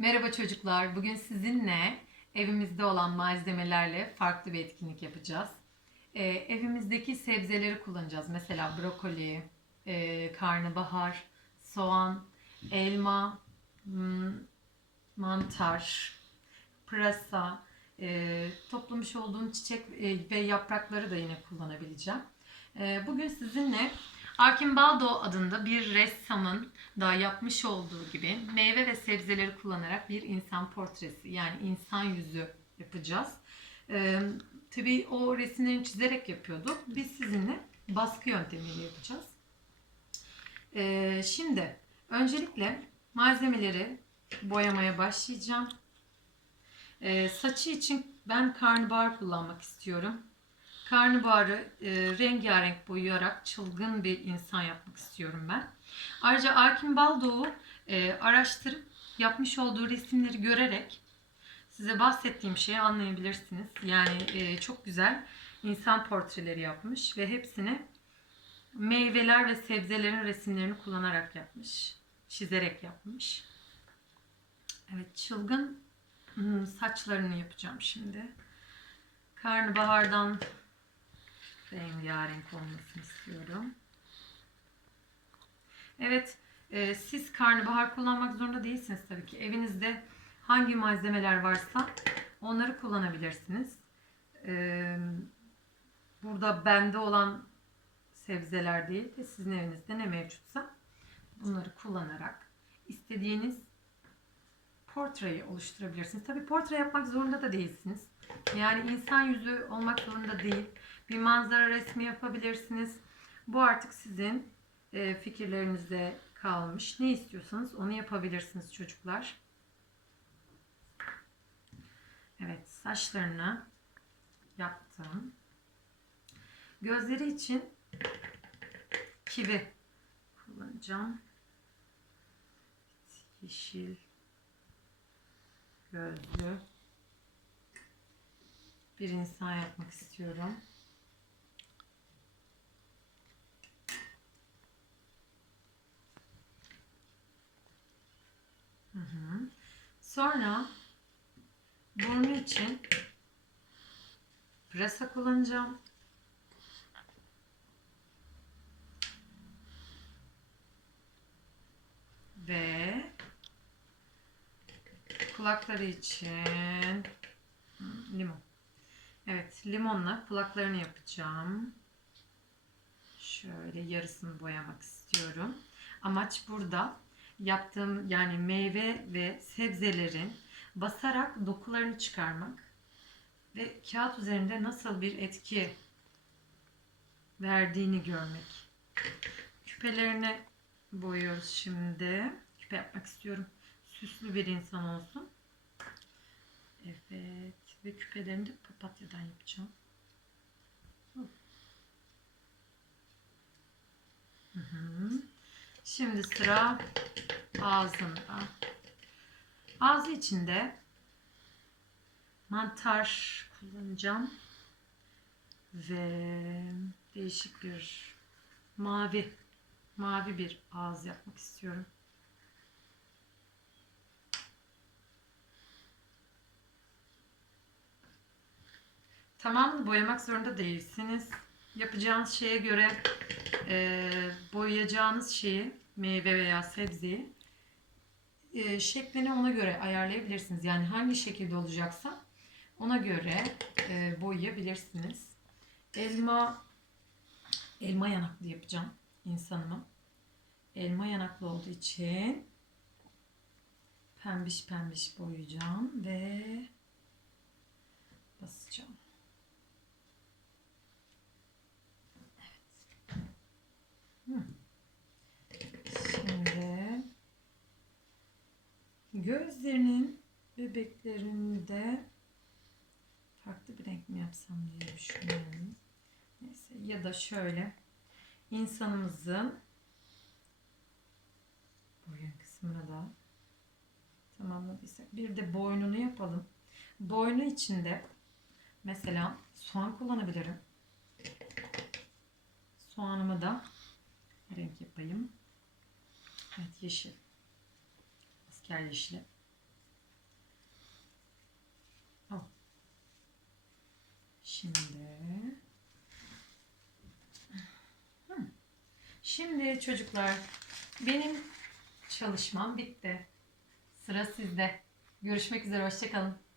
Merhaba çocuklar. Bugün sizinle evimizde olan malzemelerle farklı bir etkinlik yapacağız. Ee, evimizdeki sebzeleri kullanacağız. Mesela brokoli, e, karnabahar, soğan, elma, hmm, mantar, pırasa, e, toplamış olduğum çiçek e, ve yaprakları da yine kullanabileceğim. E, bugün sizinle Archimbaldo adında bir ressamın da yapmış olduğu gibi meyve ve sebzeleri kullanarak bir insan portresi yani insan yüzü yapacağız. Ee, tabii o resimlerini çizerek yapıyorduk. Biz sizinle baskı yöntemiyle yapacağız. Ee, şimdi öncelikle malzemeleri boyamaya başlayacağım. Ee, saçı için ben karnabahar kullanmak istiyorum. Karnabaharı e, rengarenk boyayarak çılgın bir insan yapmak istiyorum ben. Ayrıca Archimbaldo'yu e, araştırıp yapmış olduğu resimleri görerek size bahsettiğim şeyi anlayabilirsiniz. Yani e, çok güzel insan portreleri yapmış ve hepsini meyveler ve sebzelerin resimlerini kullanarak yapmış. Çizerek yapmış. Evet çılgın hmm, saçlarını yapacağım şimdi. Karnabahardan rengarenk olmasını istiyorum. Evet, e, siz karnabahar kullanmak zorunda değilsiniz tabii ki. Evinizde hangi malzemeler varsa onları kullanabilirsiniz. E, burada bende olan sebzeler değil de sizin evinizde ne mevcutsa bunları kullanarak istediğiniz portreyi oluşturabilirsiniz. Tabii portre yapmak zorunda da değilsiniz. Yani insan yüzü olmak zorunda değil. Bir manzara resmi yapabilirsiniz. Bu artık sizin e, fikirlerinize kalmış. Ne istiyorsanız onu yapabilirsiniz çocuklar. Evet saçlarını yaptım. Gözleri için kivi kullanacağım. Yeşil gözlü bir insan yapmak istiyorum. Sonra burnu için pırasa kullanacağım. Ve kulakları için limon. Evet, limonla kulaklarını yapacağım. Şöyle yarısını boyamak istiyorum. Amaç burada yaptığım yani meyve ve sebzelerin basarak dokularını çıkarmak ve kağıt üzerinde nasıl bir etki verdiğini görmek. Küpelerini boyuyoruz şimdi. Küpe yapmak istiyorum. Süslü bir insan olsun. Evet. Ve küpelerini de papatyadan yapacağım. Hı hı. Şimdi sıra ağzında. Ağzı içinde mantar kullanacağım. Ve değişik bir mavi mavi bir ağız yapmak istiyorum. Tamamını boyamak zorunda değilsiniz. Yapacağınız şeye göre e, boyayacağınız şeyi, meyve veya sebzeyi e, şeklini ona göre ayarlayabilirsiniz. Yani hangi şekilde olacaksa ona göre e, boyayabilirsiniz. Elma elma yanaklı yapacağım insanıma. Elma yanaklı olduğu için pembiş pembiş boyayacağım ve basacağım. Şimdi gözlerinin bebeklerinde farklı bir renk mi yapsam diye düşünüyorum. Neyse ya da şöyle insanımızın boyun kısmına da tamamladıysak bir de boynunu yapalım. Boynu içinde mesela soğan kullanabilirim. Soğanımı da renk yapayım. Evet yeşil. Kel Şimdi. Şimdi çocuklar benim çalışmam bitti. Sıra sizde. Görüşmek üzere. Hoşçakalın.